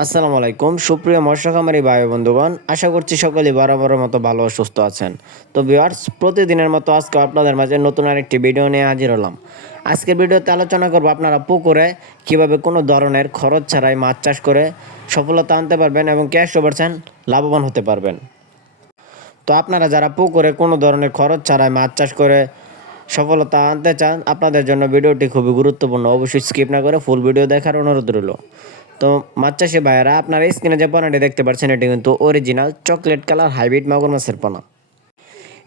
আসসালামু আলাইকুম সুপ্রিয় মৎস্য খামারি ভাই বন্ধুগণ, আশা করছি সকলেই বরাবরের মতো ভালো ও সুস্থ আছেন। তো ভিউয়ার্স, প্রতিদিনের মতো আজকে আপনাদের মাঝে নতুন আরেকটি ভিডিও নিয়ে হাজির হলাম। আজকের ভিডিওতে আলোচনা করব আপনারা পুকুরে কিভাবে কোনো ধরনের খরচ ছাড়াই মাছ চাষ করে সফলতা আনতে পারবেন এবং ক্যাশ 100% লাভবান হতে পারবেন। তো আপনারা যারা পুকুরে কোনো ধরনের খরচ ছাড়াই মাছ চাষ করে সফলতা আনতে চান, আপনাদের জন্য ভিডিওটি খুবই গুরুত্বপূর্ণ। অবশ্যই স্কিপ না করে ফুল ভিডিও দেখার অনুরোধ রইল। তো মাছ চাষি ভাইয়েরা, আপনারা স্ক্রিনে যে পোনাটি দেখতে পাচ্ছেন এটি কিন্তু অরিজিনাল চকলেট কালার হাইব্রিড মাগুর মাছের পোনা।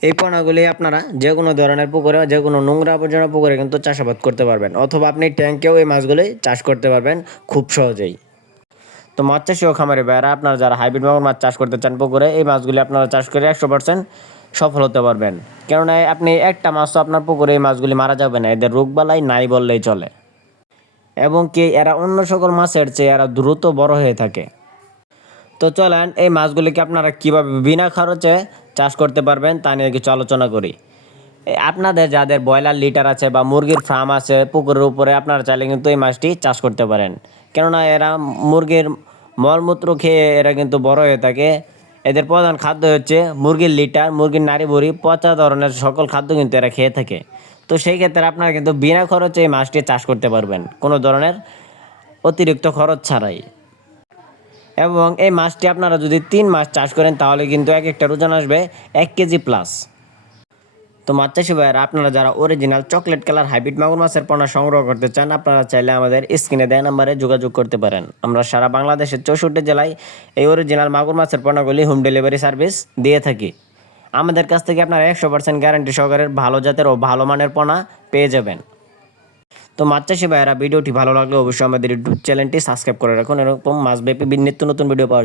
এই পোনাগুলি আপনারা যে কোনো ধরনের পুকুরে, যে কোনো নোংরা আবর্জনা পুকুরে কিন্তু চাষাবাদ করতে পারবেন, অথবা আপনি ট্যাঙ্কেও এই মাছগুলি চাষ করতে পারবেন খুব সহজেই। তো মাছ চাষি ও খামারি ভাইয়েরা, আপনারা যারা হাইব্রিড মাগুর মাছ চাষ করতে চান পুকুরে, এই মাছগুলি আপনারা চাষ করে 100% সফল হতে পারবেন। কেননা আপনি একটা মাছ তো আপনার পুকুরে এই মাছগুলি মারা যাবে না, এদের রোগবালাই নাই বললেই চলে। এবং কি এরা অন্য সকল মাছের চেয়ে এরা দ্রুত বড় হয়ে থাকে। তো চলেন এই মাছগুলিকে আপনারা কীভাবে বিনা খরচে চাষ করতে পারবেন তা নিয়ে কিছু আলোচনা করি। আপনাদের যাদের ব্রয়লার লিটার আছে বা মুরগির ফার্ম আছে পুকুরের উপরে, আপনারা চাইলে কিন্তু এই মাছটি চাষ করতে পারেন। কেননা এরা মুরগির মলমূত্র খেয়ে এরা কিন্তু বড় হয়ে থাকে। এদের প্রধান খাদ্য হচ্ছে মুরগির লিটার, মুরগির নাড়ি ভুড়ি, পচা ধরনের সকল খাদ্য কিন্তু এরা খেয়ে থাকে। তো সেই ক্ষেত্রে আপনারা কিন্তু বিনা খরচে এই মাছটি চাষ করতে পারবেন, কোনো ধরনের অতিরিক্ত খরচ ছাড়াই। এবং এই মাছটি আপনারা যদি 3 মাস চাষ করেন তাহলে কিন্তু এক একটা ওজন আসবে 1 কেজি প্লাস। তো মাছ চাষি ভাইয়েরা, আপনারা যারা অরিজিনাল চকলেট কালার হাইব্রিড মাগুর মাছের পোনা সংগ্রহ করতে চান, আপনারা চাইলে আমাদের স্ক্রিনে দেওয়া নাম্বারে যোগাযোগ করতে পারেন। আমরা সারা বাংলাদেশের 64 জেলায় এই অরিজিনাল মাগুর মাছের পোনাগুলি হোম ডেলিভারি সার্ভিস দিয়ে থাকি। আমাদের কাছ থেকে আপনারা 100% গ্যারান্টি সহকারে ভালো জাতের ও ভালো মানের পোনা পেয়ে যাবেন। তো মাছ চাষি ভাইয়েরা, ভিডিওটি ভালো লাগলে অবশ্যই আমাদের ইউটিউব চ্যানেলটি সাবস্ক্রাইব করে রাখুন, এরকম মাছব্যাপী নিত্য নতুন ভিডিও পাওয়ার